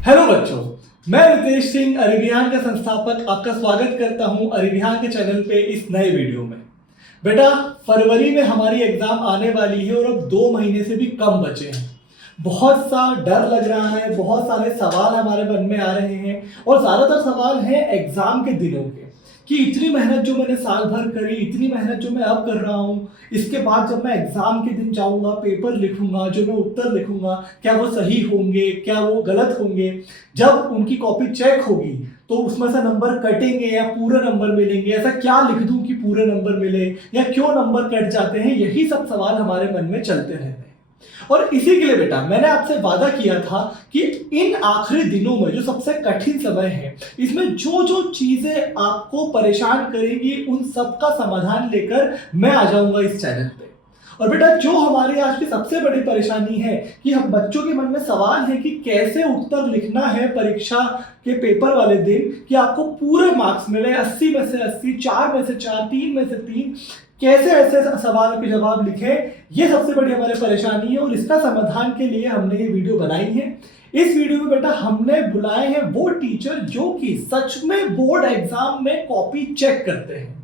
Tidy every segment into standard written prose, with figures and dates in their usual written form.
Hello बच्चों, मैं रितेश सिंह अरिविहान का संस्थापक आपका स्वागत करता हूं अरिविहान के चैनल पे इस नए वीडियो में। बेटा, फरवरी में हमारी एग्जाम आने वाली है और अब 2 महीने से भी कम बचे हैं। बहुत सा डर लग रहा है, बहुत सारे सवाल हमारे मन में आ रहे हैं और ज़्यादातर सवाल हैं एग्जाम के दिनों के कि इतनी मेहनत जो मैंने साल भर करी, इतनी मेहनत जो मैं अब कर रहा हूँ, इसके बाद जब मैं एग्जाम के दिन जाऊँगा, पेपर लिखूंगा, जो मैं उत्तर लिखूंगा, क्या वो सही होंगे, क्या वो गलत होंगे। जब उनकी कॉपी चेक होगी तो उसमें से नंबर कटेंगे या पूरे नंबर मिलेंगे, ऐसा क्या लिख दूं कि पूरे नंबर मिले या क्यों नंबर कट जाते हैं, यही सब सवाल हमारे मन में चलते रहते हैं। और इसी के लिए बेटा मैंने आपसे वादा किया था कि इन आखिरी दिनों में जो सबसे कठिन समय है, इसमें जो जो चीजें आपको परेशान करेंगी उन सब का समाधान लेकर मैं आ जाऊंगा इस चैनल पे। और बेटा, जो हमारी आज की सबसे बड़ी परेशानी है कि हम बच्चों के मन में सवाल है कि कैसे उत्तर लिखना है परीक्षा के पेपर वाले दिन कि आपको पूरे मार्क्स मिले, 80 में से 80, 4 में से 4, 3 में से 3, कैसे ऐसे सवाल के जवाब लिखे। ये सबसे बड़ी हमारी परेशानी है और इसका समाधान के लिए हमने ये वीडियो बनाई है। इस वीडियो में बेटा हमने बुलाए हैं वो टीचर जो कि सच में बोर्ड एग्जाम में कॉपी चेक करते हैं।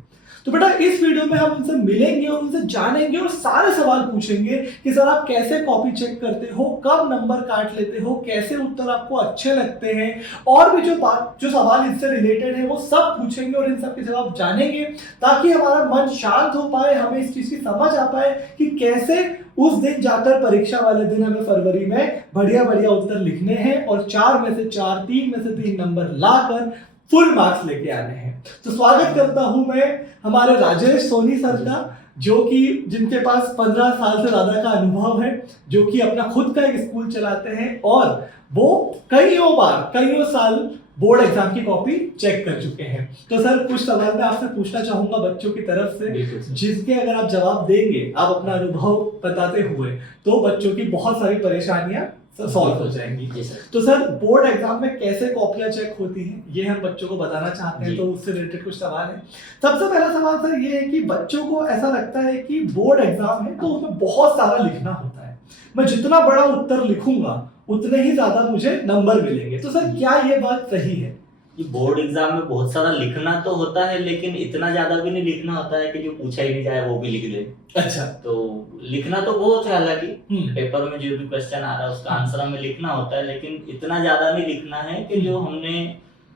तो बेटा इस वीडियो में हम उनसे मिलेंगे और उनसे जानेंगे और सारे सवाल पूछेंगे कि सर आप कैसे कॉपी चेक करते हो, कब नंबर काट लेते हो, कैसे उत्तर आपको अच्छे लगते हैं, और भी जो सवाल इससे रिलेटेड है वो सब पूछेंगे और इन सब के जवाब जानेंगे ताकि हमारा मन शांत हो पाए, हमें इस चीज की समझ आ पाए कि कैसे उस दिन जाकर परीक्षा वाले दिन हमें फरवरी में बढ़िया बढ़िया उत्तर लिखने हैं और 4 में से 4, 3 में से 3 नंबर लाकर फुल मार्क्स लेके आने हैं। तो स्वागत करता हूं मैं हमारे राजेश सोनी सर का, जो कि जिनके पास 15 साल से ज्यादा का अनुभव है, जो कि अपना खुद का एक स्कूल चलाते हैं और वो कईयों साल बोर्ड एग्जाम की कॉपी चेक कर चुके हैं। तो सर कुछ सवाल मैं आपसे पूछना चाहूंगा बच्चों की तरफ से, जिसके अगर आप जवाब देंगे, आप अपना अनुभव बताते हुए, तो बच्चों की बहुत सारी परेशानियां सॉल्व हो जाएंगी। तो सर बोर्ड एग्जाम में कैसे कॉपियां चेक होती हैं ये हम बच्चों को बताना चाहते हैं, तो उससे रिलेटेड कुछ सवाल है। सबसे पहला सवाल सर ये है कि बच्चों को ऐसा लगता है कि बोर्ड एग्जाम है तो उसमें बहुत सारा लिखना होता है, मैं जितना बड़ा उत्तर लिखूंगा उतने ही ज्यादा मुझे नंबर मिलेंगे। तो सर क्या ये बात सही है? बोर्ड एग्जाम में बहुत सारा लिखना तो होता है, लेकिन इतना ज्यादा भी नहीं लिखना होता है कि जो पूछा ही नहीं जाए वो भी लिख दे। अच्छा, तो लिखना तो बहुत है, हालांकि पेपर में जो भी क्वेश्चन आ रहा है उसका आंसर हमें लिखना होता है, लेकिन इतना ज्यादा नहीं लिखना है कि जो हमने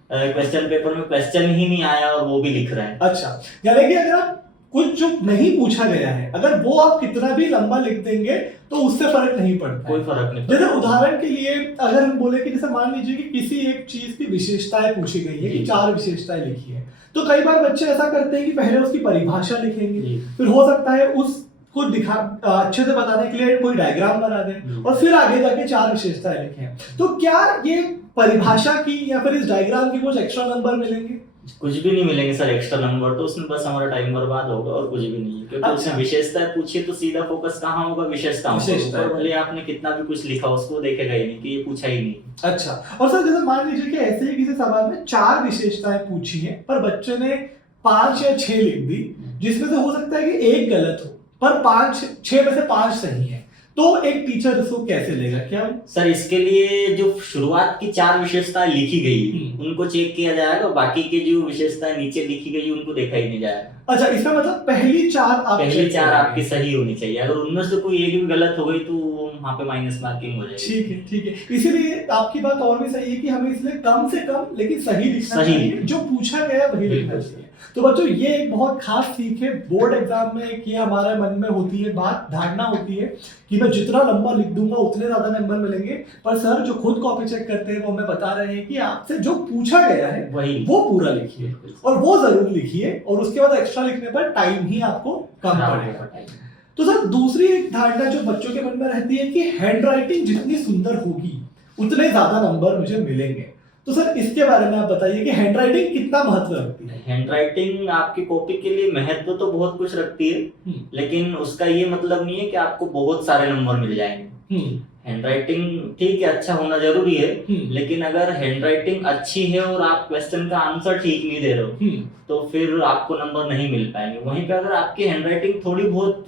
क्वेश्चन पेपर में क्वेश्चन ही नहीं आया और वो भी लिख रहे हैं। अच्छा, यानी कि अगर आप कुछ जो नहीं पूछा गया है, अगर वो आप कितना भी लंबा लिख देंगे तो उससे फर्क नहीं पड़ता, कोई फर्क नहीं। जैसे उदाहरण के लिए अगर हम बोले कि जैसे मान लीजिए कि किसी एक चीज की विशेषताएं पूछी गई है कि 4 विशेषताएं लिखी है, तो कई बार बच्चे ऐसा करते हैं कि पहले उसकी परिभाषा लिखेंगे, फिर हो सकता है उसको अच्छे से बताने के लिए कोई डायग्राम बना दें और फिर आगे जाके 4 विशेषताएं लिखें। तो क्या ये परिभाषा की या फिर इस डायग्राम की कुछ एक्स्ट्रा नंबर मिलेंगे? कुछ भी नहीं मिलेंगे सर एक्स्ट्रा नंबर, तो उसमें बस हमारा टाइम बर्बाद होगा और कुछ भी नहीं है, क्योंकि उसमें विशेषताएं पूछिए तो सीधा फोकस कहाँ होगा, विशेषताओं पर। भले आपने कितना भी कुछ लिखा उसको देखेगा ही नहीं कि ये पूछा ही नहीं। अच्छा, और सर जैसे मान लीजिए कि ऐसे ही किसी सवाल में 4 विशेषताएं पूछी है पर बच्चे ने 5 या 6 लिख दी, जिसमें से हो सकता है कि एक गलत हो पर 6 में से 5 सही है, तो एक टीचर इसको कैसे लेगा? क्या सर इसके लिए जो शुरुआत की 4 विशेषताएं लिखी गई उनको चेक किया जाएगा, बाकी की जो विशेषताएं नीचे लिखी गई उनको देखा ही नहीं जाएगा। अच्छा, इसका मतलब पहली 4 आपकी सही होनी चाहिए, अगर उनमें से कोई एक भी गलत हो गई तो वहाँ पे माइनस मार्किंग हो जाएगी। ठीक है। इसीलिए आपकी बात और भी सही है कि हमें इसलिए कम से कम लेकिन सही लिखना चाहिए, जो पूछा गया वही लिखना चाहिए। तो बच्चों ये एक बहुत खास सीख है बोर्ड एग्जाम में कि हमारे मन में होती है बात, धारणा होती है कि मैं जितना लंबा लिख दूंगा उतने ज्यादा नंबर मिलेंगे, पर सर जो खुद कॉपी चेक करते हैं वो हमें बता रहे हैं कि आपसे जो पूछा गया है वो पूरा लिखिए और वो जरूर लिखिए, और उसके बाद एक्स्ट्रा लिखने पर टाइम ही आपको कम पड़ेगा। तो सर दूसरी एक धारणा जो बच्चों के मन में रहती है कि हैंडराइटिंग जितनी सुंदर होगी उतने ज्यादा नंबर मुझे मिलेंगे। तो सर इसके बारे में आप बताइए कि हैंडराइटिंग कितना महत्व रखती है? हैंडराइटिंग आपकी कॉपी के लिए महत्व तो बहुत कुछ रखती है, लेकिन उसका ये मतलब नहीं है कि आपको बहुत सारे नंबर मिल जाएंगे। हैंडराइटिंग ठीक है, अच्छा होना जरूरी है, लेकिन अगर हैंडराइटिंग अच्छी है और आप क्वेश्चन का आंसर ठीक नहीं दे रहे हो तो फिर आपको नंबर नहीं मिल पाएंगे। वहीं पे अगर आपकी हैंडराइटिंग थोड़ी बहुत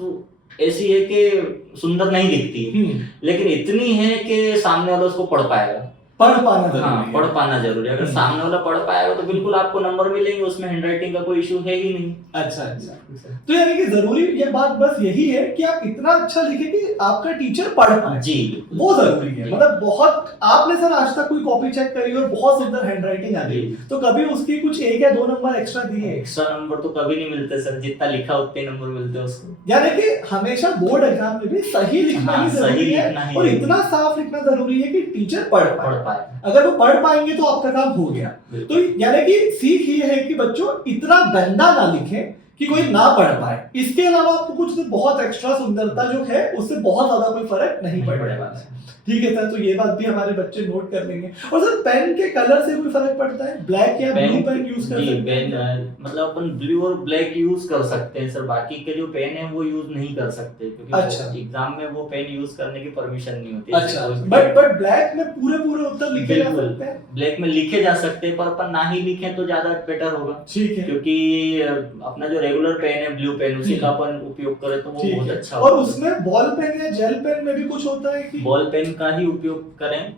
ऐसी है कि सुंदर नहीं दिखती है, लेकिन इतनी है कि सामने वाला उसको पढ़ पाएगा, पढ़ पाना जरूरी हाँ, है। पढ़ पाना जरूरी है। अगर सामने वाला पढ़ पाएगा तो बिल्कुल आपको नंबर मिलेंगे, उसमें हैंडराइटिंग का कोई इशू है ही नहीं। अच्छा अच्छा। तो यानी कि जरूरी ये बात बस यही है कि आप इतना अच्छा लिखें कि आपका टीचर पढ़ पाए। जी, वो जरूरी है। मतलब बहुत आपने सर आज तक कोई कॉपी चेक करी और बहुत सुंदर हैंडराइटिंग आ गई, तो कभी उसकी कुछ 1 या 2 नंबर एक्स्ट्रा दिए? एक्स्ट्रा नंबर तो कभी नहीं मिलते सर, जितना लिखा उतने नंबर मिलते हैं उसको। यानी कि हमेशा बोर्ड एग्जाम में भी सही लिखना ही जरूरी है और इतना साफ लिखना जरूरी है कि टीचर पढ़ पाए। अगर वो पढ़ पाएंगे तो आपका काम हो गया। तो यानी कि सीख ये है कि बच्चों इतना गंदा ना लिखें कि कोई ना पढ़ पाए। इसके अलावा आपको कुछ बहुत एक्स्ट्रा सुंदरता जो है उससे बहुत ज्यादा कोई फर्क नहीं पड़ने वाला है। ठीक है सर, तो ये बात भी हमारे बच्चे नोट कर लेंगे। और सर पेन के कलर से कोई फर्क पड़ता है? ब्लैक या ब्लू पेन यूज कर सकते हैं? मतलब अपन ब्लू और ब्लैक यूज कर सकते हैं सर, बाकी के जो पेन है वो यूज नहीं कर सकते क्योंकि अच्छा, एग्जाम में वो पेन यूज करने की परमिशन नहीं होती। अच्छा, बट ब्लैक में पूरे उत्तर लिखे जा सकते हैं? ब्लैक में लिखे जा सकते हैं, पर अपन ना ही लिखें तो ज्यादा बेटर होगा। ठीक है, क्योंकि अपना जो रेगुलर पेन है ब्लू पेन, उसी का अपन उपयोग करें तो वो बहुत अच्छा होगा। और उसमें बॉल पेन या जेल पेन में भी कुछ होता है कि? बॉल पेन का ही उपयोग करें,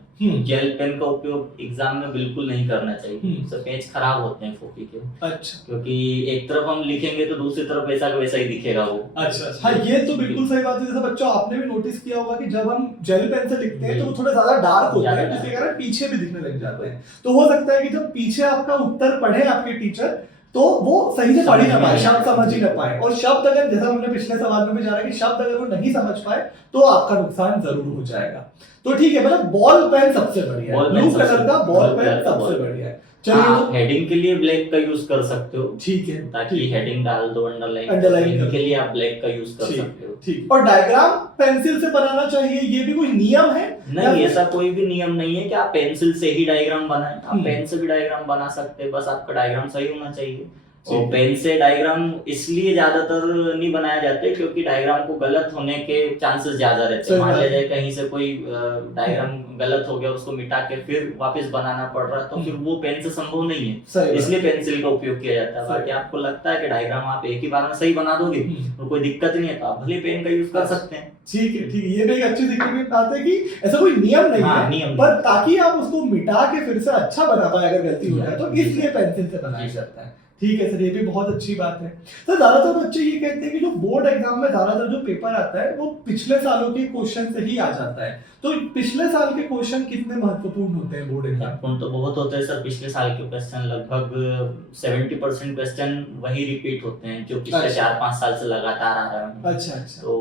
जेल पेन का उपयोग एग्जाम में बिल्कुल नहीं करना चाहिए। उससे पेज खराब होते हैं कॉपी के। अच्छा, क्योंकि एक तरफ हम लिखेंगे तो दूसरी तरफ वैसा का वैसा ही दिखेगा वो। अच्छा, हाँ, ये तो बिल्कुल सही बात है। जैसे बच्चों आपने भी नोटिस किया होगा कि जब हम जेल पेन से लिखते हैं तो वो थोड़े ज्यादा डार्क होते हैं, जिसके कारण पीछे भी दिखने लग जाते हैं। तो हो सकता है कि जब पीछे आपका उत्तर पढ़े आपके टीचर तो वो सही से पढ़ ही ना पाए, शब्द समझ ही ना पाए। और शब्द अगर, जैसा हमने पिछले सवाल में भी जाना कि शब्द अगर वो नहीं समझ पाए तो आपका नुकसान जरूर हो जाएगा। तो ठीक है, मतलब बॉल पेन सबसे बढ़िया है, ब्लू कलर का बॉल पेन सबसे बढ़िया है। चलिए, तो हेडिंग के लिए ब्लैक का यूज कर सकते हो। ठीक है, ताकि हेडिंग डाल दो, अंडरलाइन के लिए आप ब्लैक का यूज कर सकते हो। ठीक। और डायग्राम पेंसिल से बनाना चाहिए, ये भी कोई नियम है? नहीं, ऐसा कोई भी नियम नहीं है कि आप पेंसिल से ही डायग्राम बनाएं। आप पेन से भी डायग्राम बना सकते हैं, बस आपका डायग्राम सही होना चाहिए। और पेन से डायग्राम इसलिए ज्यादातर नहीं बनाया जाते क्योंकि डायग्राम को गलत होने के चांसेस ज्यादा रहते हैं। मान लीजिए कहीं से कोई डायग्राम गलत हो गया, उसको मिटा के फिर वापस बनाना पड़ रहा है, तो फिर वो पेन से संभव नहीं है, इसलिए पेंसिल का उपयोग किया जाता है। बाकी आपको लगता है कि डायग्राम आप एक ही बार में सही बना दोगे और कोई दिक्कत नहीं है तो आप भले पेन का यूज कर सकते हैं। ठीक है, ठीक है, ये भी एक अच्छी सीखने की बात है कि ऐसा कोई नियम नहीं है, नियम पर ताकि आप उसको मिटा के फिर से अच्छा बना पाए अगर गलती हो जाए तो, इसलिए पेंसिल से बनाया जाता है। ठीक है सर, ये भी बहुत अच्छी बात है। तो ज्यादातर बच्चे ये कहते हैं कि जो बोर्ड एग्जाम में ज्यादातर जो पेपर आता है वो पिछले सालों के क्वेश्चन से ही आ जाता है। तो पिछले साल के क्वेश्चन कितने महत्वपूर्ण होते हैं बोर्ड एग्जाम? तो बहुत होते हैं सर। पिछले साल के क्वेश्चन लगभग 70% क्वेश्चन वही रिपीट होते हैं जो पिछले 4-5 साल से लगातार आ रहे हैं। अच्छा अच्छा। तो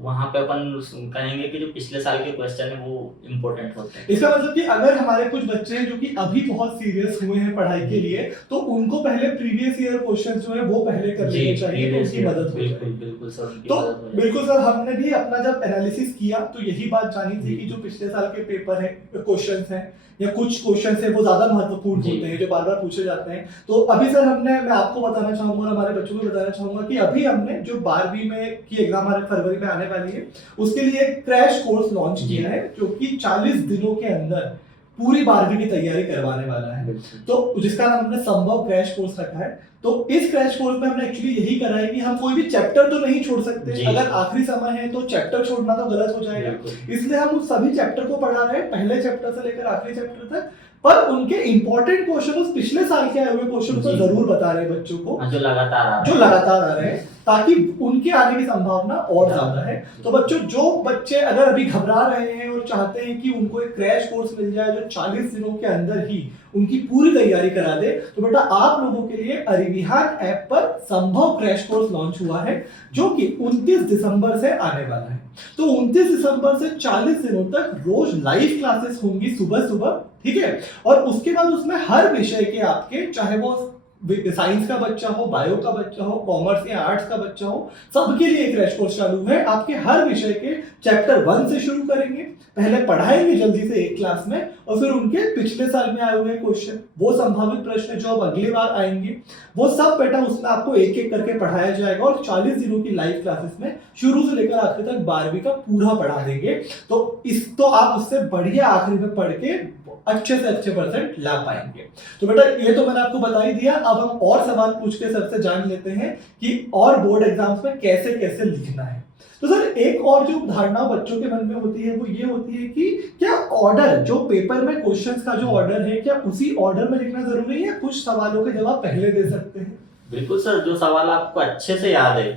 वहाँ पे अपन कहेंगे कि जो पिछले साल के क्वेश्चन है वो इम्पोर्टेंट होते हैं। इसका मतलब कि अगर हमारे कुछ बच्चे हैं जो कि अभी बहुत सीरियस हुए हैं पढ़ाई के लिए, तो उनको पहले प्रीवियस ईयर क्वेश्चन जो है वो पहले कर लेने चाहिए, तो उसकी मदद हो जाए। बिल्कुल सर, तो बिल्कुल सर, हमने भी अपना जब एनालिसिस किया तो यही बात जानी थी कि जो पिछले साल के पेपर है, क्वेश्चंस हैं या कुछ क्वेश्चंस है वो ज्यादा महत्वपूर्ण होते हैं जो बार बार पूछे जाते हैं। तो अभी सर मैं आपको बताना चाहूंगा और हमारे बच्चों को बताना चाहूंगा कि अभी हमने जो 12वीं में की एग्जाम हमारे फरवरी में आने वाली है उसके लिए एक क्रैश कोर्स लॉन्च किया है जो कि 40 दिनों के अंदर पूरी 12वीं की तैयारी करवाने वाला है। तो जिसका नाम हमने संभव क्रैश कोर्स रखा है। तो इस क्रैश कोर्स में हमने एक्चुअली यही करा है कि हम कोई भी चैप्टर तो नहीं छोड़ सकते, अगर आखिरी समय है तो चैप्टर छोड़ना तो गलत हो जाएगा, इसलिए हम उस सभी चैप्टर को पढ़ा रहे हैं, पहले चैप्टर से लेकर आखिरी चैप्टर तक। पर उनके इंपॉर्टेंट क्वेश्चन उस पिछले साल के आए हुए क्वेश्चन को जरूर बता रहे हैं बच्चों को, जो लगातार आ रहे हैं, ताकि उनके आने की संभावना और ज्यादा है। तो बच्चों, जो बच्चे अगर अभी घबरा रहे हैं और चाहते हैं कि उनको एक क्रैश कोर्स मिल जाए जो 40 दिनों के अंदर ही उनकी पूरी तैयारी करा दे, तो बेटा आप लोगों के लिए अरिविहान ऐप पर संभव क्रैश कोर्स लॉन्च हुआ है जो कि 29 दिसंबर से आने वाला है। तो 29 दिसंबर से 40 दिनों तक रोज लाइव क्लासेस होंगी सुबह सुबह, ठीक है। और उसके बाद उसमें हर विषय के आपके, चाहे वो साइंस का बच्चा हो, बायो का बच्चा हो, कॉमर्स या आर्ट्स का बच्चा हो, सबके लिए क्रैश कोर्स चालू है। आपके हर विषय के चैप्टर 1 से शुरू करेंगे, पहले पढ़ाएंगे जल्दी से एक क्लास में, और फिर उनके पिछले साल में आए हुए क्वेश्चन, वो संभावित प्रश्न जो अब अगली बार आएंगे, वो सब बेटा उसमें आपको एक एक करके पढ़ाया जाएगा। और 40 दिनों की लाइव क्लासेस में शुरू से लेकर आखिर तक 12वीं का पूरा पढ़ा देंगे। तो आप उससे बढ़िया आखिरी में पढ़ के अच्छे से अच्छे परसेंट ला पाएंगे। तो बेटा ये तो मैंने आपको बता ही दिया, अब हम और सवाल पूछ के सर से जान लेते हैं कि और बोर्ड एग्जाम्स में कैसे कैसे लिखना है। तो सर एक और जो धारणा बच्चों के मन में होती है वो ये होती है कि क्या ऑर्डर जो पेपर में क्वेश्चंस का जो ऑर्डर है क्या उसी ऑर्डर में लिखना जरूरी है या कुछ सवालों के जवाब पहले दे सकते हैं? बिल्कुल सर, जो सवाल आपको अच्छे से याद है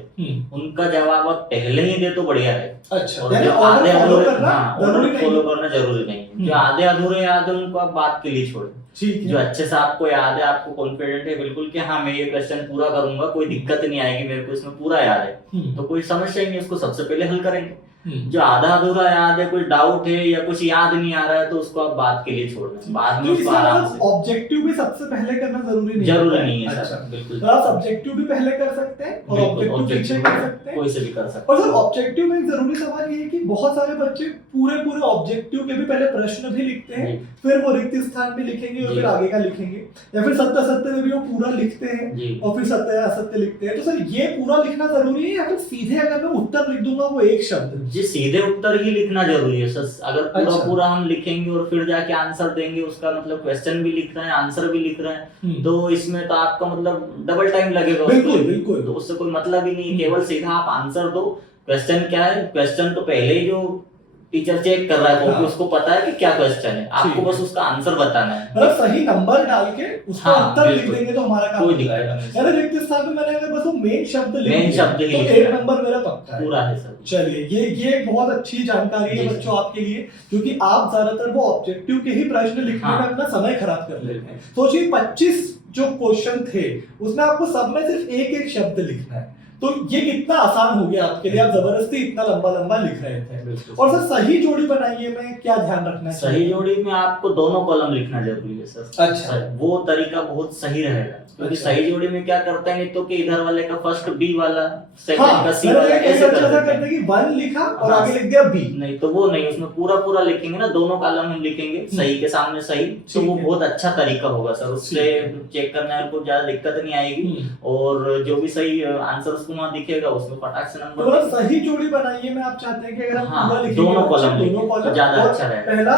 उनका जवाब आप पहले ही दे तो बढ़िया है। अच्छा, और यानी जो ऑर्डर आधे फॉलो अधूरे करना जरूरी नहीं फॉलो है। करना जरूरी नहीं है। जो आधे अधूरे याद है उनको आप बात के लिए छोड़ें। ठीक जो है। अच्छे से आपको याद है, आपको कॉन्फिडेंट है बिल्कुल कि हाँ मैं ये क्वेश्चन पूरा करूंगा, कोई दिक्कत नहीं आएगी, मेरे को इसमें पूरा याद है, तो कोई समस्या ही नहीं, उसको सबसे पहले हल करेंगे। जो आधा अधूरा याद है, कुछ डाउट है या कुछ याद नहीं आ रहा है, तो उसको आप बात के लिए छोड़ना, बाद में तो उसको इसका आराम मतलब से। ऑब्जेक्टिव भी सबसे पहले करना जरूरी नहीं है? जरूरी नहीं है अच्छा, सर, बिल्कुल। तो आप सब्जेक्टिव भी पहले कर सकते हैं और ऑब्जेक्टिव पीछे कर सकते हैं, कोई से भी कर सकते और सर ऑब्जेक्टिव में एक जरूरी सवाल ये है कि बहुत सारे बच्चे पूरे ऑब्जेक्टिव के भी पहले प्रश्न भी लिखते हैं, फिर वो रिक्त स्थान भी लिखेंगे और फिर आगे का लिखेंगे, या फिर सत्य सत्य में भी वो पूरा लिखते हैं और फिर सत्य असत्य लिखते हैं। तो सर ये पूरा लिखना जरूरी है या फिर सीधे अगर मैं उत्तर लिख दूंगा वो एक शब्द? जी, सीधे उत्तर ही लिखना जरूरी है सर। अगर पूरा अच्छा। पूरा हम लिखेंगे और फिर जाके आंसर देंगे, उसका मतलब क्वेश्चन भी लिख रहे हैं आंसर भी लिख रहे हैं, तो इसमें तो आपका मतलब डबल टाइम लगेगा। बिल्कुल बिल्कुल, तो उससे कोई मतलब ही नहीं। केवल सीधा आप आंसर दो। क्वेश्चन क्या है, क्वेश्चन तो पहले ही जो टीचर चेक कर रहा है क्योंकि उसको पता है कि क्या क्वेश्चन है, आपको बस उसका आंसर बताना है। मतलब सही नंबर डाल के उसका उत्तर लिख देंगे तो हमारा काम कोई हो दिक्कत जाएगा। नहीं। यानी रिक्त स्थान में मैंने अगर बस वो मेन शब्द लिख मेन दिया, शब्द ही तो लिख एक दिया। नंबर मेरा पक्का है। पूरा है सर। चलिए ये बहुत अच्छी जानकारी है जी। बच्चों आपके लिए, क्योंकि आप ज्यादातर वो ऑब्जेक्टिव के ही प्रश्न लिखने हाँ। में अपना समय खराब कर लेते हैं। सोचिए 25 जो क्वेश्चन थे उसमें आपको सब में सिर्फ एक एक शब्द लिखना है, तो ये कितना आसान हो गया आपके लिए, आप जबरदस्ती इतना लंबा लंबा लिख रहे थे। और सर सही जोड़ी बनाइए में क्या ध्यान रखना है? सही जोड़ी में आपको दोनों कॉलम लिखना जरूरी है सर। अच्छा, वो तरीका बहुत सही रहेगा, क्योंकि अच्छा। सही जोड़ी में क्या करते हैं, नहीं तो कि इधर वाले का फर्स्ट बी वाला, हाँ, सेकंड का सी मैंने वाला, देखा ऐसे ऐसा कर देते करते हैं। हैं कि 1 लिखा और हाँ। आगे लिख दिया बी। नहीं तो वो नहीं, उसमें पूरा पूरा लिखेंगे ना, दोनों कॉलम हम लिखेंगे सही के सामने सही, तो वो बहुत अच्छा तरीका होगा सर। उससे चेक करने में ज्यादा दिक्कत नहीं आएगी, और जो भी सही आंसर उसको वहाँ दिखेगा उसमें फटाक से नंबर। तो सही जोड़ी बनाइए में आप चाहते हैं कि अगर हम पूरा लिखेंगे दोनों कॉलम तो ज्यादा अच्छा रहेगा। पहला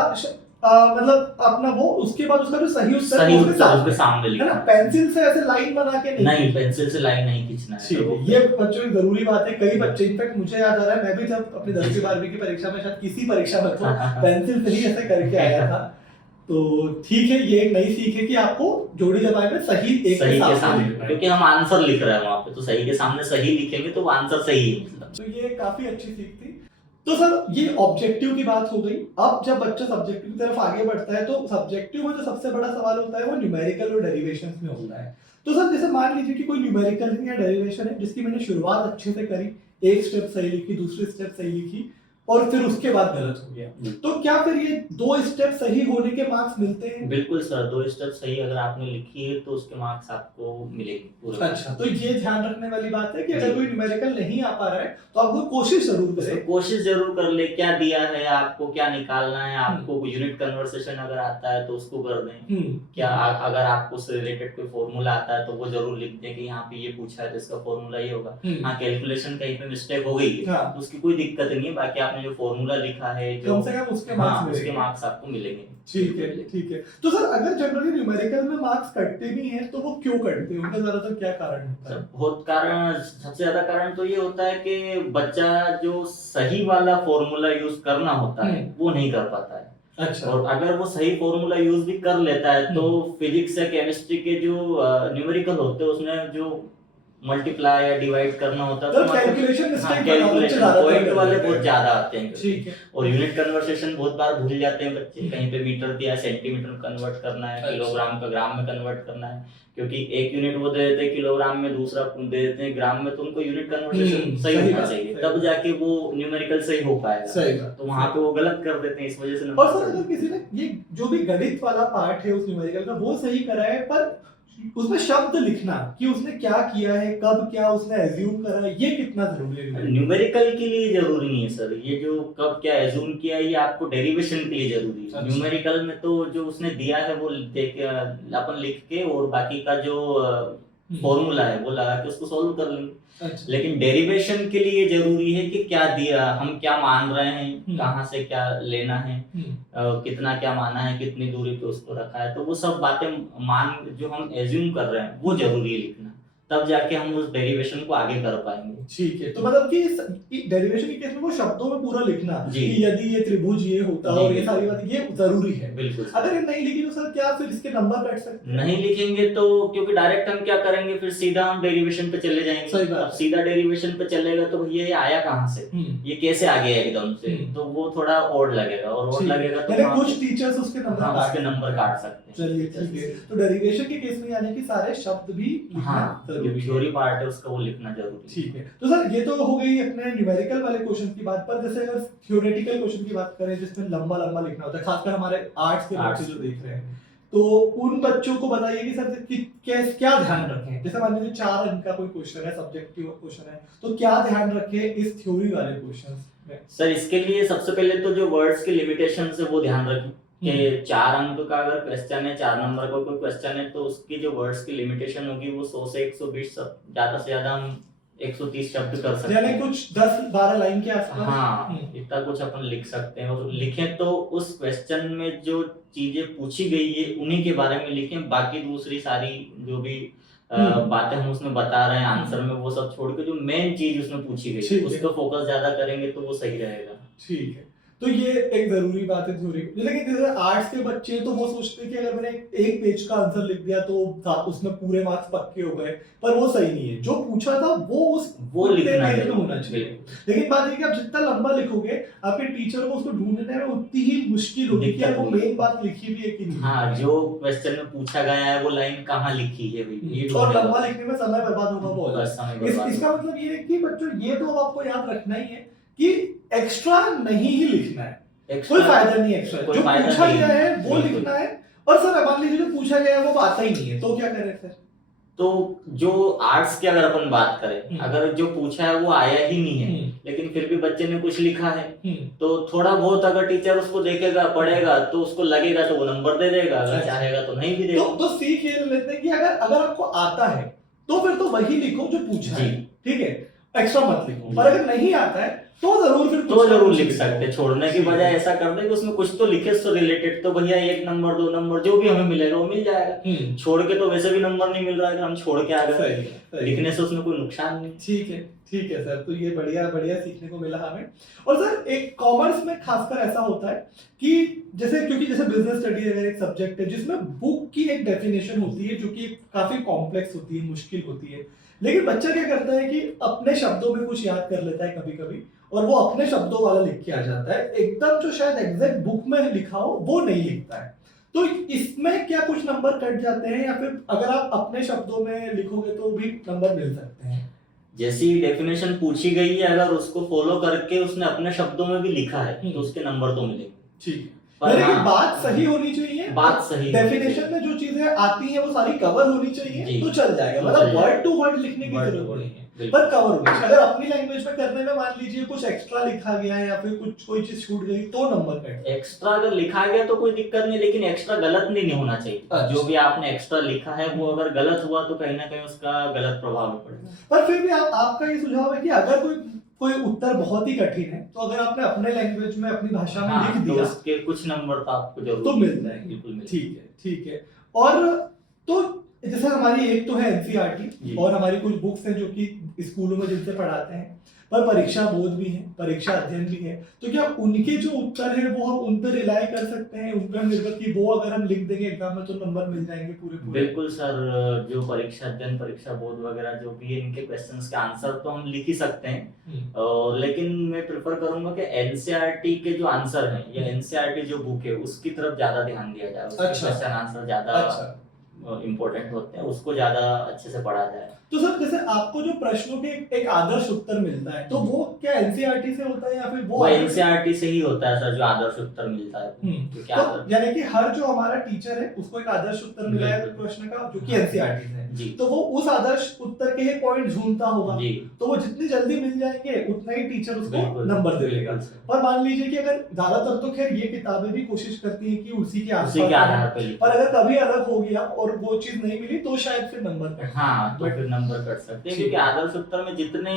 मतलब अपना वो, उसके बाद उसका जो सही उत्तर है उसके सामने है लिखना ना, पेंसिल से ऐसे लाइन बना के नहीं, पेंसिल से लाइन नहीं खींचना है। तो ये बच्चों की जरूरी बात है। कई बच्चे, इनफैक्ट मुझे याद आ रहा है, मैं भी जब अपनी 10वीं 12वीं की परीक्षा में, शायद किसी परीक्षा में तो पेंसिल से ही ऐसे करके आया था। तो ठीक है, ये एक नई सीख है कि आपको जोड़ी जमाए में सही एक सही के सामने, लिखना है। क्योंकि हम आंसर लिख रहे हैं वहाँ पे, तो सही के सामने सही लिखेंगे तो वो आंसर सही है मतलब। तो ये काफी अच्छी सीख थी। तो सर ये ऑब्जेक्टिव की बात हो गई। अब जब बच्चा सब्जेक्टिव की तरफ आगे बढ़ता है तो सब्जेक्टिव में जो सबसे बड़ा सवाल होता है वो न्यूमेरिकल और डेरिवेशंस में होता है। तो सर जैसे मान लीजिए कि कोई न्यूमेरिकल है या डेरिवेशन है जिसकी मैंने शुरुआत अच्छे से करी, एक स्टेप सही लिखी, दूसरी स्टेप सही लिखी और फिर उसके बाद गलत हो गया, तो क्या फिर ये 2 स्टेप सही होने के मार्क्स मिलते हैं? बिल्कुल सर, 2 स्टेप सही अगर आपने लिखी है तो उसके मार्क्स आपको मिलेंगे पूरे। अच्छा, तो ये ध्यान रखने वाली बात है कि अगर कोई न्यूमेरिकल नहीं आ पा रहा है तो आप वो कोशिश जरूर करें। कोशिश जरूर कर ले, क्या दिया है आपको, क्या निकालना है आपको, यूनिट कन्वर्सेशन अगर आता है तो उसको कर दें। क्या अगर आपको उससे रिलेटेड कोई फॉर्मूला आता है तो वो जरूर लिख दें कि यहाँ पे ये पूछा है तो इसका फॉर्मूला ये होगा। हाँ, कैलकुलेशन कहीं पे मिस्टेक हो गई है तो उसकी कोई दिक्कत नहीं है, बाकी आपने जो फॉर्मूला लिखा है जो कम से कम उसके मार्क्स आपको मिलेंगे। ठीक है, ठीक है। तो सर अगर जनरली न्यूमेरिकल में मार्क्स कटते भी हैं तो वो क्यों कटते हैं, उनका ज्यादातर क्या कारण होता है? बहुत कारण, सबसे ज्यादा कारण तो ये होता है कि बच्चा जो सही वाला फॉर्मूला यूज करना होता है वो नहीं कर पाता है। अच्छा। और अगर वो सही फॉर्मूला यूज भी कर लेता है तो फिजिक्स या केमिस्ट्री के जो न्यूमेरिकल होते हैं उसमें जो मल्टीप्लाई या डिवाइड करना होता है तो कैलकुलेशन मिस्टेक पॉइंट वाले बहुत ज्यादा आते हैं। ठीक है। और यूनिट कन्वर्सेशन बहुत बार भूल जाते हैं बच्चे, कहीं पे मीटर दिया सेंटीमीटर कन्वर्ट करना है, किलोग्राम का ग्राम में कन्वर्ट करना है, क्योंकि एक यूनिट वो दे देते हैं किलोग्राम में, दूसरा दे देते हैं ग्राम में, तो उनको यूनिट कन्वर्सेशन सही होना चाहिए तब जाके वो न्यूमेरिकल सही हो पाएगा। सही बात। तो वहाँ पे वो गलत कर देते हैं, इस वजह से। और सर अगर किसी ने ये जो भी गणित वाला पार्ट है उस न्यूमेरिकल का वो सही करा है पर उसमें शब्द लिखना कि उसने क्या किया है, कब क्या उसने एज्यूम करा है, ये कितना जरूरी है? न्यूमेरिकल के लिए जरूरी नहीं है सर, ये जो कब क्या एज्यूम किया है ये आपको डेरिवेशन के लिए जरूरी है। न्यूमेरिकल में तो जो उसने दिया है वो देख अपन लिख के और बाकी का जो फॉर्मूला है वो लगा के उसको सॉल्व कर लेंगे। अच्छा। लेकिन डेरिवेशन के लिए जरूरी है कि क्या दिया, हम क्या मान रहे हैं, कहाँ से क्या लेना है, कितना क्या माना है, कितनी दूरी पे उसको रखा है, तो वो सब बातें मान जो हम एज्यूम कर रहे हैं वो जरूरी है लिखना, तब जाके हम उस डेरिवेशन को आगे कर पाएंगे। ठीक है, तो मतलब कि डेरिवेशन के केस में वो शब्दों में पूरा लिखना कि यदि ये त्रिभुज ये होता और ये सारी बातें, ये जरूरी है। बिल्कुल। अगर ये नहीं लिखी तो सर क्या फिर इसके नंबर कट सकते हैं? नहीं लिखेंगे तो क्योंकि डायरेक्ट हम क्या करेंगे, फिर सीधा हम डेरिवेशन पे चले जाएंगे। अब सीधा डेरिवेशन पे चलेगा तो भैया ये आया कहाँ से, ये कैसे आ गया एकदम से, तो वो थोड़ा ऑड लगेगा, और ऑड लगेगा तो कुछ टीचर्स उसके नंबर काट सकते हैं। चलिए ठीक है, तो डेरिवेशन के केस में यानी कि सारे शब्द भी लिखना जरूरी, थ्योरी पार्ट है उसका वो लिखना जरूरी। ठीक है, तो सर ये तो हो गई अपने न्यूमेरिकल वाले क्वेश्चन की बात, पर जैसे अगर थ्योरेटिकल क्वेश्चन की बात करें जिसमें लंबा लंबा लिखना होता है, खासकर हमारे आर्ट्स के बच्चे जो देख रहे हैं, तो उन बच्चों को बताइए कि सर क्या ध्यान रखें। जैसे मान लीजिए 4 अंक का कोई क्वेश्चन है, सब्जेक्टिव क्वेश्चन है, तो क्या ध्यान रखें इस थ्योरी वाले क्वेश्चन में? सर इसके लिए सबसे पहले तो जो वर्ड्स के लिमिटेशन है वो ध्यान रखें कि 4 अंक का अगर क्वेश्चन है, 4 नंबर का कोई क्वेश्चन है, तो उसकी जो वर्ड्स की लिमिटेशन होगी वो 100 से 120 ज्यादा से ज्यादा हम 130 शब्द कर सकते हैं, यानी कुछ 10-12 लाइन के आसपास। हाँ, इतना कुछ अपन लिख सकते हैं। और लिखें तो उस क्वेश्चन में जो चीजें पूछी गई है उन्हीं के बारे में लिखें, बाकी दूसरी सारी जो भी बातें हम उसमें बता रहे हैं आंसर में, वो सब छोड़ के जो मेन चीज उसमें पूछी गई उस पर फोकस ज्यादा करेंगे तो वो सही रहेगा। ठीक है, तो ये एक जरूरी बात है थ्योरी। लेकिन जैसे आर्ट्स के बच्चे तो वो सोचते हैं कि अगर मैंने एक पेज का आंसर लिख दिया तो उसमें पूरे मार्क्स पक्के हो गए, पर वो सही नहीं है। जो पूछा था वो लिखना होना चाहिए। लेकिन बात ये कि आप जितना लंबा लिखोगे आपके टीचर को उसको ढूंढने में उतनी ही मुश्किल होगी कि वो मेन बात लिखी भी है कि नहीं। हाँ, जो क्वेश्चन में पूछा गया है वो लाइन कहाँ लिखी है भाई, और लंबा लिखने में समय बर्बाद होगा बहुत। इसका मतलब ये है कि बच्चों ये तो आपको याद रखना ही है कि एक्स्ट्रा नहीं ही लिखना है, कोई फायदा नहीं एक्स्ट्रा, जो पूछा गया है वो लिखना है। और सर मान लीजिए जो पूछा गया है वो आता ही नहीं है तो क्या करें सर? तो जो आर्ट्स की अगर अपन बात करें, अगर जो पूछा है वो आया ही नहीं है लेकिन फिर भी बच्चे ने कुछ लिखा है, तो थोड़ा बहुत अगर टीचर उसको देखेगा पढ़ेगा तो उसको लगेगा तो वो नंबर दे देगा, अगर चाहेगा तो नहीं भी देगा। तो सीख ये लेते हैं कि अगर आपको आता है तो फिर तो वही लिखो जो पूछा है, ठीक है, एक्स्ट्रा मत लिखो। पर अगर नहीं आता है तो जरूर लिख सकते, छोड़ने की बजाय ऐसा कर दे कि उसमें कुछ तो लिखे उससे रिलेटेड, तो भैया 1 नंबर 2 नंबर जो भी हमें मिलेगा वो मिल जाएगा। छोड़ के तो वैसे भी नंबर नहीं मिल रहा है, अगर हम छोड़ के आ गए लिखने से उसमें कोई नुकसान नहीं। ठीक है सर, तो ये बढ़िया सीखने को मिला हमें। और सर एक कॉमर्स में खासकर ऐसा होता है कि क्योंकि जैसे बिजनेस स्टडी अगर एक सब्जेक्ट है जिसमें बुक की एक डेफिनेशन होती है जो कि काफी कॉम्प्लेक्स होती है, मुश्किल होती है, लेकिन बच्चा क्या करता है कि अपने शब्दों में कुछ याद कर लेता है कभी कभी और वो अपने शब्दों वाला लिख के आ जाता है, एकदम जो शायद एग्जैक्ट बुक में लिखा हो वो नहीं लिखता है। तो इसमें क्या कुछ नंबर कट जाते हैं या फिर अगर आप अपने शब्दों में लिखोगे तो भी नंबर मिल सकते हैं? जैसी डेफिनेशन पूछी गई है अगर उसको फॉलो करके उसने अपने शब्दों में भी लिखा है तो उसके नंबर तो मिलेंगे। ठीक है, लेकिन बात सही होनी चाहिए, बात सही, डेफिनेशन में जो चीजें आती हैं वो सारी कवर होनी चाहिए तो चल जाएगा। मतलब वर्ड टू वर्ड लिखने की जरूरत नहीं है, पर कवर होनी चाहिए। अगर अपनी लैंग्वेज में करने में मान लीजिए कुछ एक्स्ट्रा लिखा गया है या फिर कोई चीज छूट गई तो नंबर कट। एक्स्ट्रा अगर लिखा गया तो कोई दिक्कत नहीं, लेकिन एक्स्ट्रा गलत नहीं होना चाहिए। जो भी आपने एक्स्ट्रा लिखा है वो अगर गलत हुआ तो कहीं ना कहीं उसका गलत प्रभाव पड़ेगा। पर फिर भी आपका ये सुझाव है कि अगर कोई उत्तर बहुत ही कठिन है तो अगर आपने अपने लैंग्वेज में अपनी भाषा में लिख दिया तो उसके कुछ नंबर तो आपको जरूर तो मिल जाएंगे। बिल्कुल ठीक है। और तो जैसे हमारी एक तो है एनसीईआरटी और हमारी कुछ बुक्स हैं जो कि स्कूलों में जिनसे पढ़ाते हैं, पर परीक्षा बोध भी है, परीक्षा अध्ययन भी है, तो क्या उनके जो उत्तर है वो हम उन पर रिलाई कर सकते हैं, उन पर निर्भर कि वो अगर हम लिख देंगे एग्जाम में तो नंबर मिल जाएंगे पूरे? बिल्कुल सर, जो परीक्षा अध्ययन परीक्षा बोध वगैरह जो भी है इनके क्वेश्चंस के आंसर तो हम लिख ही सकते हैं, और लेकिन मैं प्रेफर करूंगा कि एनसीईआरटी के जो आंसर हैं या एनसीईआरटी जो बुक है उसकी तरफ ज्यादा ध्यान दिया जाए। उसके क्वेश्चन आंसर ज्यादा इम्पोर्टेंट होते हैं, उसको ज्यादा अच्छे से पढ़ा जाए। तो सर जैसे आपको जो प्रश्नों के एक आदर्श उत्तर मिलता है तो वो क्या एनसीईआरटी से होता है या फिर वो एनसीईआरटी से ही होता है सर जो आदर्श उत्तर मिलता है? तो यानी कि हर जो हमारा टीचर है उसको एक आदर्श उत्तर मिला है प्रश्न का जो कि एनसीईआरटी से है, तो वो उस आदर्श उत्तर के ही पॉइंट ढूंढता होगा, तो वो जितनी जल्दी मिल जाएंगे उतना ही टीचर उसको नंबर दे देगा। और मान लीजिए कि अगर ज्यादातर तो खैर ये किताबें भी कोशिश करती है कि उसी के आधार पर, अगर कभी अलग हो गया और और वो चीज नहीं मिली तो शायद फिर नंबर कट। हाँ, तो फिर नंबर कट सकते हैं, ठीक। क्योंकि आदर्श उत्तर में जितने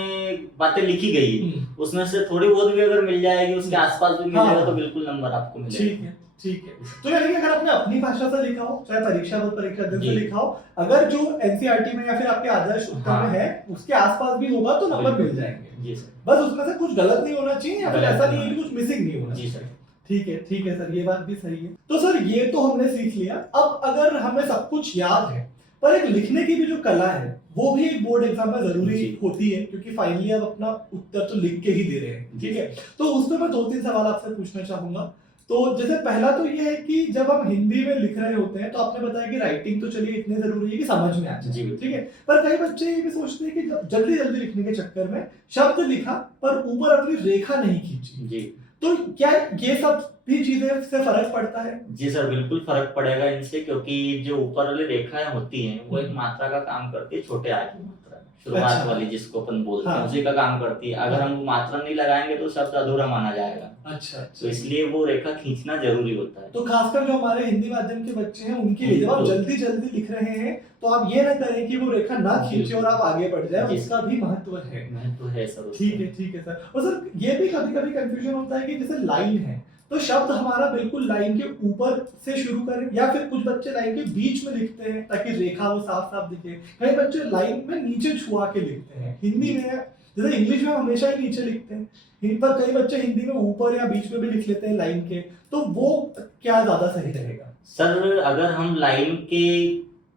बातें लिखी गई उसमें से थोड़ी बहुत भी अगर मिल जाएगी, उसके आसपास भी मिल हाँ। जाएगा, तो बिल्कुल नंबर आपको मिलेगा। ठीक है, ठीक है। तो यानी कि अगर आपने अपनी भाषा से लिखा हो, चाहे परीक्षा हो, परीक्षा दिन से जी। लिखा हो, अगर जो एनसीईआरटी में या फिर आपके आदर्श उत्तर हाँ। में है उसके आसपास भी होगा तो नंबर मिल जाएंगे। जी सर। बस उसमें से कुछ गलत नहीं होना चाहिए या फिर गलत ऐसा नहीं नहीं है कि कुछ मिसिंग नहीं होना जी चाहिए। सर। ठीक है सर, ये बात भी सही है। तो सर ये तो हमने सीख लिया। अब अगर हमें सब कुछ याद है पर एक लिखने की भी जो कला है वो भी एक बोर्ड एग्जाम में जरूरी जी। होती है, क्योंकि फाइनली आप अपना उत्तर तो लिख के ही दे रहे हैं। ठीक है, तो उस पर मैं 2-3 सवाल आपसे पूछना चाहूंगा। तो जैसे पहला तो ये है कि जब हम हिंदी में लिख रहे होते हैं तो आपने बताया कि राइटिंग तो चलिए इतनी जरूरी है कि समझ में आ जाए, जी। ठीक है, पर कई बच्चे ये भी सोचते हैं कि जल्दी जल्दी लिखने के चक्कर में शब्द लिखा पर ऊपर अपनी रेखा नहीं खींची। जी। तो क्या ये सब भी चीजें से फर्क पड़ता है? जी सर, बिल्कुल फर्क पड़ेगा इनसे, क्योंकि जो ऊपर वाली रेखाएं होती हैं वो एक मात्रा का काम करती है, छोटे आ की मात्रा, शुरुआत अच्छा। वाली जिसको अपन बोलते हैं, हाँ। उसी का काम करती है। अगर हम वो मात्रा नहीं लगाएंगे तो शब्द अधूरा माना जाएगा। अच्छा, तो इसलिए वो रेखा खींचना जरूरी होता है। तो खासकर जो हमारे हिंदी माध्यम के बच्चे हैं उनके लिए जब आप जल्दी जल्दी लिख रहे हैं तो आप ये ना करें कि वो रेखा ना खींचे और आप आगे बढ़ जाए, उसका भी महत्व है। महत्व है सर। ठीक है सर। और सर ये भी कभी कभी कंफ्यूजन होता है कि जैसे लाइन है तो शब्द हमारा बिल्कुल लाइन के ऊपर से शुरू करें, या फिर कुछ बच्चे लाइन के बीच में लिखते हैं ताकि रेखा वो साफ साफ दिखे। कई बच्चे लाइन में नीचे छुआ के लिखते हैं। हिंदी में जैसे इंग्लिश में हमेशा ही नीचे लिखते हैं, पर कई बच्चे हिंदी में ऊपर या बीच में भी लिख लेते हैं लाइन के, तो वो क्या ज्यादा सही रहेगा? सर अगर हम लाइन के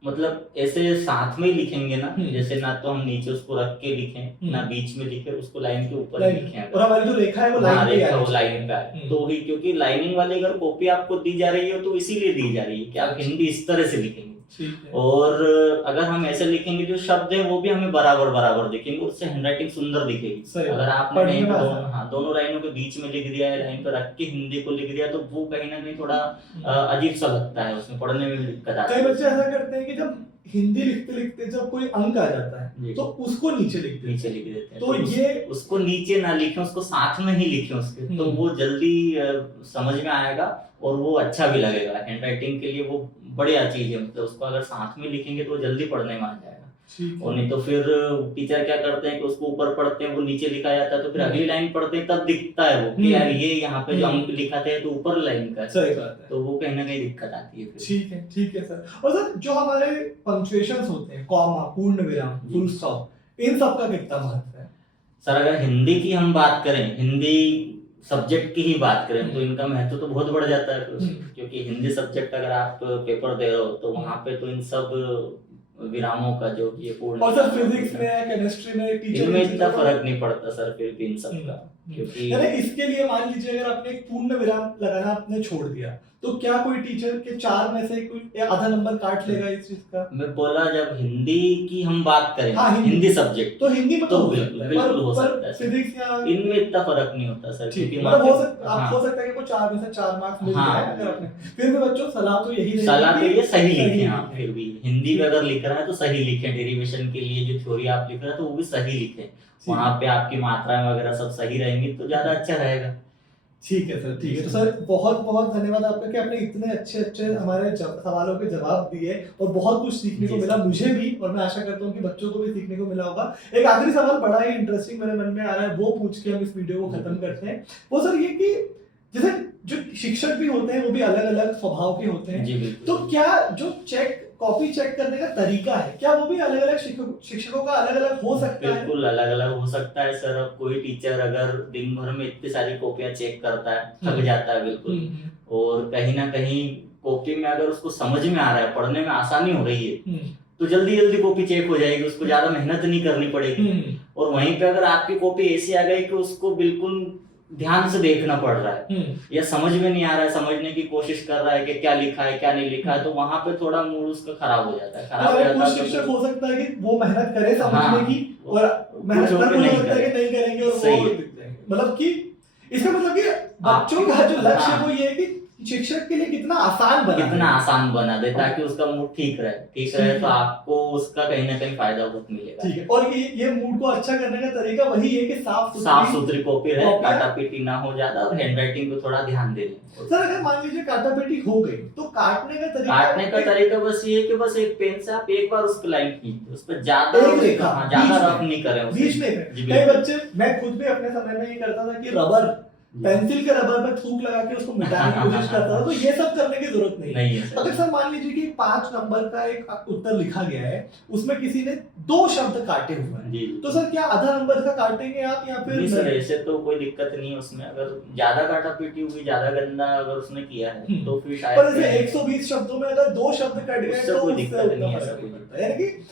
मतलब ऐसे साथ में ही लिखेंगे ना, जैसे ना तो हम नीचे उसको रख के लिखें ना बीच में लिखे, उसको लाइन के ऊपर लिखें, और हमारी जो रेखा है वो लाइन पे है, वो लाइन पे है, तो ही क्योंकि लाइनिंग वाली अगर कॉपी आपको दी जा रही है तो इसीलिए दी जा रही है कि आप हिंदी इस तरह से लिखेंगे। और अगर हम ऐसे लिखेंगे जो शब्द है वो भी हमें बराबर बराबर दिखेंगे, उससे हैंडराइटिंग सुंदर दिखेगी। अगर आपने कहीं दोनों लाइनों के बीच में लिख दिया है, लाइन पर रख के हिंदी को लिख दिया, तो वो कहीं ना कहीं थोड़ा अजीब सा लगता है, उसमें पढ़ने में भी दिक्कत आती है। कई बच्चे ऐसा करते हैं कि जब हिंदी लिखते लिखते जब कोई अंक आ जाता है तो उसको नीचे लिख देते हैं। तो ये उसको नीचे ना लिखें, उसको साथ में ही लिखें उसके, तो वो जल्दी समझ में आएगा और वो अच्छा भी लगेगा। हैंडराइटिंग के लिए वो बढ़िया चीज है, मतलब उसको अगर साथ में लिखेंगे तो जल्दी पढ़ने में आ जाएगा। और नहीं तो फिर टीचर क्या करते हैं कि उसको ऊपर पढ़ते हैं, वो नीचे लिखा जाता है, तो फिर अगली लाइन पढ़ते हैं तब दिखता है वो कि यार ये यहाँ पे जो अंक लिखा था तो ऊपर लाइन का, सही बात है, तो वो कहीं ना कहीं दिक्कत आती है। ठीक है सर। और सर जो हमारे पंक्चुएशंस होते हैं, कॉमा, पूर्ण विराम, फुल स्टॉप, इन सब का कितना महत्व है? सर अगर हिंदी की हम बात करें, हिंदी सब्जेक्ट की ही बात करें, तो इनका महत्व तो बहुत बढ़ जाता है, क्योंकि हिंदी सब्जेक्ट अगर आप पेपर दे रहे हो तो वहाँ पे तो इन सब विरामों का जो ये पूर्ण, और सर फिजिक्स में, केमिस्ट्री में, टीचर में इतना फर्क नहीं पड़ता सर फिर भी इन सब का, क्योंकि इसके लिए मान लीजिए अगर आपने एक पूर्ण विराम लगाना आपने छोड़ दिया तो क्या कोई टीचर के 4 में से कोई आधा नंबर काट लेगा इस चीज का? मैं बोला जब हिंदी की हम बात करें, हिंदी सब्जेक्ट, तो हिंदी में तो बिल्कुल हो सकता है, फिजिक्स या इनमें इतना फर्क नहीं होता सर, क्योंकि हो सकता है कि कोई 4 में से 4 मार्क्स मिल जाए अगर आपने, फिर भी बच्चों सलाह तो यही ये सही लिखें। फिर भी हिंदी में अगर लिख रहा है तो सही लिखें, डेरिवेशन के लिए जो थ्योरी आप लिख रहे हैं तो वो भी सही लिखें, वहाँ पे आपकी मात्रा वगैरह सब सही रहेंगी तो ज्यादा अच्छा रहेगा। ठीक है सर, ठीक है। तो सर बहुत बहुत धन्यवाद आपका कि आपने इतने अच्छे हमारे सवालों के जवाब दिए और बहुत कुछ सीखने को मिला मुझे भी, और मैं आशा करता हूँ कि बच्चों को भी सीखने को मिला होगा। एक आखिरी सवाल बड़ा ही इंटरेस्टिंग मेरे मन में आ रहा है, वो पूछ के हम इस वीडियो को खत्म करते हैं। वो सर ये कि जैसे जो शिक्षक भी होते हैं वो भी अलग अलग स्वभाव के होते हैं, तो क्या जो कॉपी चेक करने का तरीका है क्या वो भी अलग अलग शिक्षकों का अलग अलग हो सकता है? बिल्कुल अलग अलग हो सकता है सर। अब कोई टीचर अगर दिन भर में इतनी सारी कॉपियां चेक करता है, थक जाता है बिल्कुल, और कहीं ना कहीं कॉपी में अगर उसको समझ में आ रहा है, पढ़ने में आसानी हो रही है, तो जल्दी जल्दी कॉपी चेक हो जाएगी, उसको ज्यादा मेहनत नहीं करनी पड़ेगी। और वहीं पे अगर आपकी कॉपी ऐसी आ गई कि उसको बिल्कुल ध्यान से देखना पड़ रहा है या समझ में नहीं आ रहा है, समझने की कोशिश कर रहा है कि क्या लिखा है क्या नहीं लिखा है, तो वहां पे थोड़ा मूड उसका खराब हो जाता है। कुछ शिक्षक हो सकता है कि वो मेहनत करे समझने की और मेहनत नहीं करेंगे और वो मतलब कि इसका मतलब कि बच्चों का जो लक्ष्य वो ये है कि शिक्षक के लिए कितना आसान बना कितना आसान बना दे, ताकि उसका मूड ठीक रहे तो आपको उसका कहीं ना कहीं फायदा बहुत मिलेगा। ठीक है, और ये मूड को अच्छा करने का तरीका वही है कि साफ सुथरी कॉपी रहे, काटा पीटी ना हो ज्यादा, और हैंडराइटिंग को थोड़ा ध्यान दे लें। सर अगर मान लीजिए काटा पीटी हो गई तो काटने का तरीका बस ये है कि बस एक पेन से आप एक बार उसको लाइन खींचिए, उस पर ज्यादा रफ नहीं करें बीच में। कई बच्चे, मैं खुद भी अपने समय में ये करता था कि रबर पेंसिल के रबर पे थूक लगा के उसको मिटाने की कोशिश करता था, तो ये सब करने की जरूरत नहीं है। अगर सर मान लीजिए कि 5 नंबर का एक उत्तर लिखा गया है, उसमें किसी ने 2 शब्द काटे हुए हैं, तो सर क्या आधा नंबर का काटेंगे आप या फिर नहीं? सर ऐसे तो कोई दिक्कत नहीं है उसमें, अगर ज्यादा काटा पीटी हुई, ज्यादा गंदा अगर उसने किया है तो फिर शायद, पर जैसे 120 शब्दों में अगर 2 शब्द कट गए तो कोई दिक्कत नहीं है। यानी कि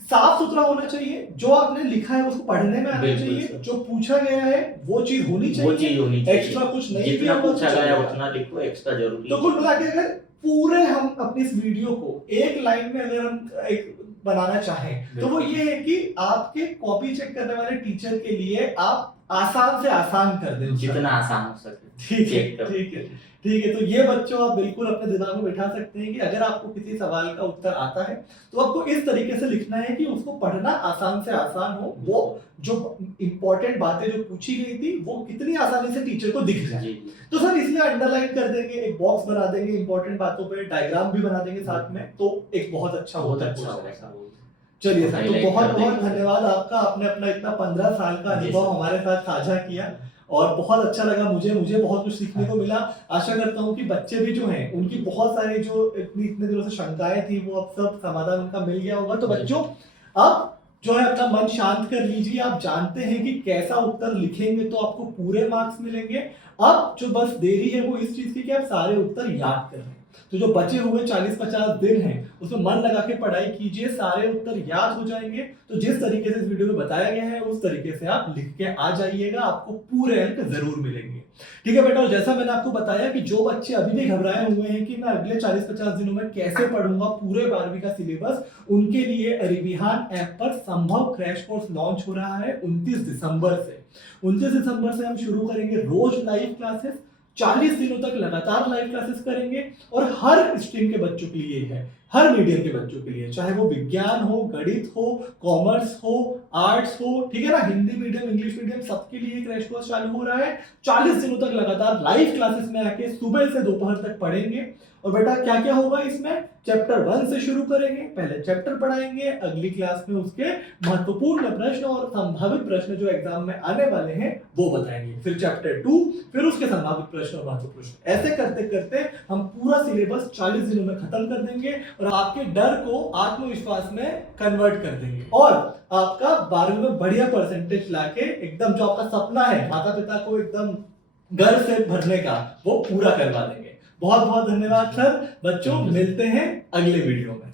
साफ सुथरा होना चाहिए, जो आपने लिखा है उसको पढ़ने में आना चाहिए, जो पूछा गया है वो चीज होनी चाहिए, एक्स्ट्रा कुछ नहीं, जितना पूछा गया उतना लिखो, एक्स्ट्रा जरूरी। तो कुल मिला के अगर पूरे हम अपनी इस वीडियो को एक लाइन में अगर हम एक बनाना चाहें तो वो ये है कि आपके कॉपी चेक करने वाले टीचर के लिए आप आसान से आसान कर दें, जितना आसान हो सके। ठीक है। तो ये बच्चों आप बिल्कुल अपने दिमाग में बिठा सकते हैं कि अगर आपको किसी सवाल का उत्तर आता है तो आपको इस तरीके से लिखना है कि उसको पढ़ना आसान से आसान हो, वो जो इंपॉर्टेंट बातें जो पूछी गई थी वो कितनी आसानी से टीचर को दिख जाए। तो सर इसलिए अंडरलाइन कर देंगे, एक बॉक्स बना देंगे इंपॉर्टेंट बातों पे, डायग्राम भी बना देंगे साथ में, तो एक बहुत अच्छा होगा। चलिए सर, तो बहुत बहुत धन्यवाद आपका, आपने अपना इतना 15 साल का अनुभव हमारे साथ साझा किया और बहुत अच्छा लगा मुझे बहुत कुछ सीखने को मिला। आशा करता हूँ कि बच्चे भी जो हैं उनकी बहुत सारी जो इतने दिनों से शंकाएं थी वो अब सब समाधान उनका मिल गया होगा। तो बच्चों अब जो है अपना मन शांत कर लीजिए, आप जानते हैं कि कैसा उत्तर लिखेंगे तो आपको पूरे मार्क्स मिलेंगे। अब जो बस देरी है वो इस चीज की कि आप सारे उत्तर याद कर लें। तो जो बचे हुए 40-50 दिन हैं उसमें मन लगा के पढ़ाई कीजिए, सारे उत्तर याद हो जाएंगे। तो जिस तरीके से इस वीडियो में बताया गया है उस तरीके से आप लिख के आ जाइएगा, आपको पूरे अंक जरूर मिलेंगे। ठीक है बेटा, और जैसा मैंने आपको बताया कि जो बच्चे अभी भी घबराए हुए हैं कि मैं अगले 40-50 दिनों में कैसे पढ़ूंगा पूरे 12वीं का सिलेबस, उनके लिए अरिविहान ऐप पर संभव क्रैश कोर्स लॉन्च हो रहा है 29 दिसंबर से। 29 दिसंबर से हम शुरू करेंगे रोज लाइव क्लासेस, 40 दिनों तक लगातार लाइव क्लासेस करेंगे और हर स्ट्रीम के बच्चों के लिए है, हर मीडियम के बच्चों के लिए, चाहे वो विज्ञान हो, गणित हो, कॉमर्स हो, आर्ट्स हो, ठीक है ना, हिंदी मीडियम, इंग्लिश मीडियम, सबके लिए क्रैश कोर्स चालू हो रहा है। 40 दिनों तक लगातार लाइव क्लासेस में आके सुबह से दोपहर तक पढ़ेंगे। और बेटा क्या क्या होगा इसमें, चैप्टर 1 से शुरू करेंगे, पहले चैप्टर पढ़ाएंगे, अगली क्लास में उसके महत्वपूर्ण प्रश्न और संभावित प्रश्न जो एग्जाम में आने वाले हैं वो बताएंगे, फिर चैप्टर 2, फिर उसके संभावित प्रश्न और महत्वपूर्ण प्रश्न। ऐसे करते करते हम पूरा सिलेबस 40 दिनों में खत्म कर देंगे और आपके डर को आत्मविश्वास में कन्वर्ट कर देंगे और आपका 12वीं में बढ़िया परसेंटेज लाके एकदम जो आपका सपना है माता पिता को एकदम गर्व से भरने का वो पूरा करवा देंगे। बहुत बहुत धन्यवाद सर। बच्चों मिलते हैं अगले वीडियो में।